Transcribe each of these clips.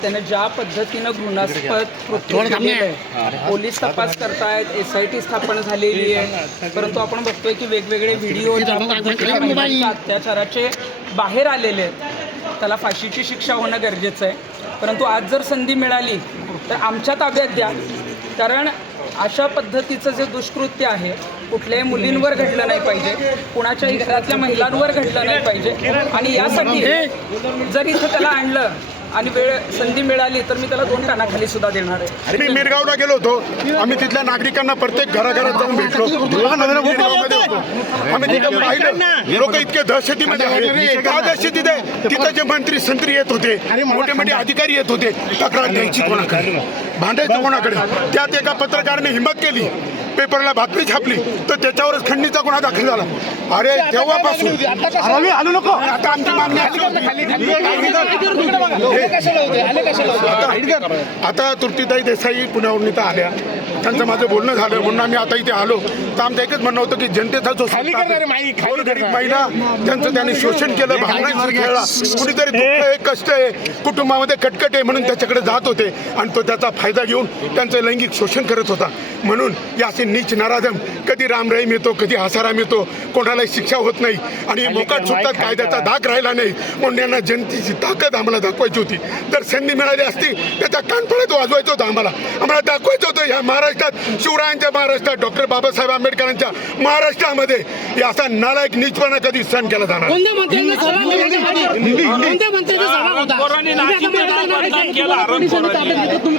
त्याने ज्या पद्धतीनं घृणास्पद कृत्य केलेलं आहे, पोलीस तपास करतायत, SIT स्थापन झालेली आहे, परंतु आपण बघतोय की वेगवेगळे व्हिडिओ ज्या पद्धतीने महिलांच्या अत्याचाराचे बाहेर आलेले आहेत, त्याला फाशीची शिक्षा होणं गरजेचं आहे। परंतु आज जर संधी मिळाली तर आमच्या ताब्यात द्या, कारण अशा पद्धतीचं जे दुष्कृत्य आहे कुठल्याही मुलींवर घडलं नाही पाहिजे, कुणाच्याही घरातल्या महिलांवर घडलं नाही पाहिजे। आणि यासाठी जर इथं त्याला आणलं आणि संधी मिळाली तर मी त्याला 2 कानाखाली सुद्धा देणार आहे। मी मिरगावला गेलो होतो, आम्ही तिथल्या नागरिकांना प्रत्येक घराघरात जाऊन भेटलो, आम्ही तिथे पाहिलं लोक इतके दहशतीमध्ये आहेत। का दहशतीत आहे? तिथं जे मंत्री संत्री येत होते, मोठे मोठे अधिकारी येत होते, तक्रार द्यायची कोणाकडे, भांडायचं कोणाकडे? त्यात एका पत्रकाराने हिंमत केली, पेपरला बातमी छापली, तर त्याच्यावरच खंडणीचा गुन्हा दाखल झाला। अरे तेव्हापासून आता आमची मागणी आता तृप्तीताई देसाई पुण्यावरून इथं आल्या, त्यांचं माझं बोलणं झालं म्हणून आम्ही आता इथे आलो। तर आमचं एकच म्हणणं होतं की जनतेचा जो गरीब महिला त्यांचं त्यांनी शोषण केलं, भावनांशी खेळला, कुणीतरी दुःख आहे, कष्ट आहे, कुटुंबामध्ये कटकट आहे म्हणून त्याच्याकडे जात होते आणि तो त्याचा फायदा घेऊन त्यांचं लैंगिक शोषण करत होता। म्हणून या असे नीच नराधम कधी रामराहीम येतो, कधी आसाराम येतो, कोणालाही शिक्षा होत नाही आणि मोकाट सुटतात, कायद्याचा धाक राहिला नाही। म्हणून यांना जनतेची ताकद आम्हाला दाखवायची होती। जर संधी मिळाली असती त्याचा कानफळात वाजवायचं होतं, आम्हाला दाखवायचं होतं ह्या महाराष्ट्रात, शिवरायांच्या महाराष्ट्रात, डॉक्टर बाबासाहेब आंबेडकरांच्या महाराष्ट्रामध्ये या असा नालायक नीचपणा कधी सहन केला जाणार।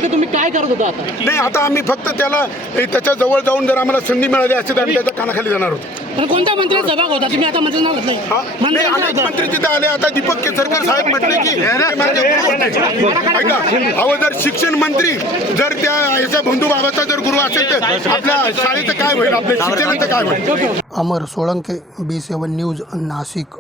तुम्ही काय करत होता आता? नाही, आता आम्ही फक्त त्याला त्याच्या जवळ जाऊन जर आम्हाला संधी मिळाली असती तर आम्ही त्याच्या कानाखाली जाणार होतो। पण कोणत्या मंत्र्याचा सहभाग होता? तुम्ही आता मंत्री नाव घेतलंय, अनेक मंत्री तिथे आले। आता दीपक केसरकर साहेब म्हटले की ऐका, अहो जर शिक्षण मंत्री जर त्या याचा बंधू बाबाचा जर गुरु असेल तर आपल्या शाळेचं काय होईल, आपल्या शिक्षणाचं काय होईल? अमर सोळंके, B7 न्यूज, नाशिक।